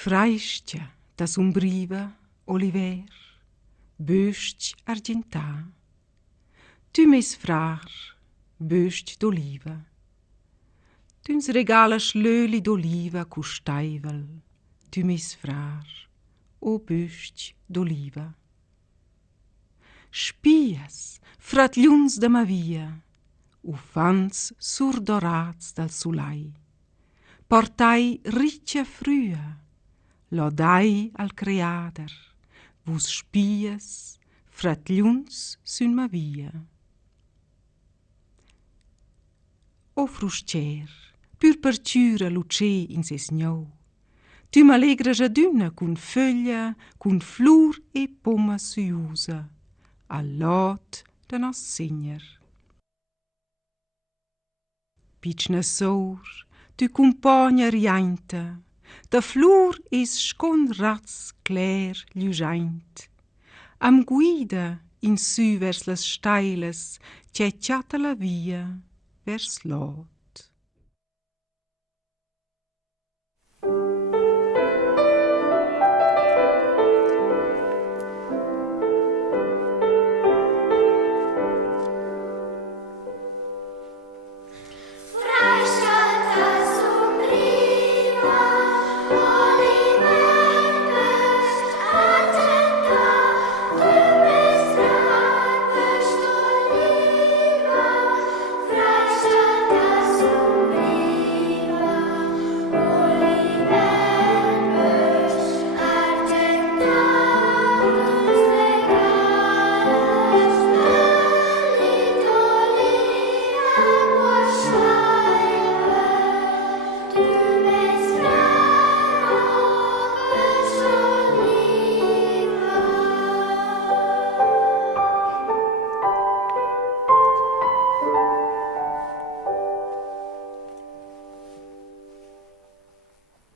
Freistia da sombriva oliver, böst argentà. Tu mes frar, böst d'oliva. Tuns regalas löli d'oliva custaivel, tu mes frar, o böst d'oliva. Spias, fratgliuns da ma via, ufans surdorats dal sulai. Portai riccia früa, lodai al creader, vus spias, fratgliuns sun ma via. O fruscer, pur perciura lucè in ses gnou, tu m'allegras adüna cun föglia, cun flur e pomma suiusa, al lot da nos Signer. Picna sor, tu compagna riainta, da flur es scon raz clair liujaint, am guida in su vers las steilas, c'è ciata la via vers lot.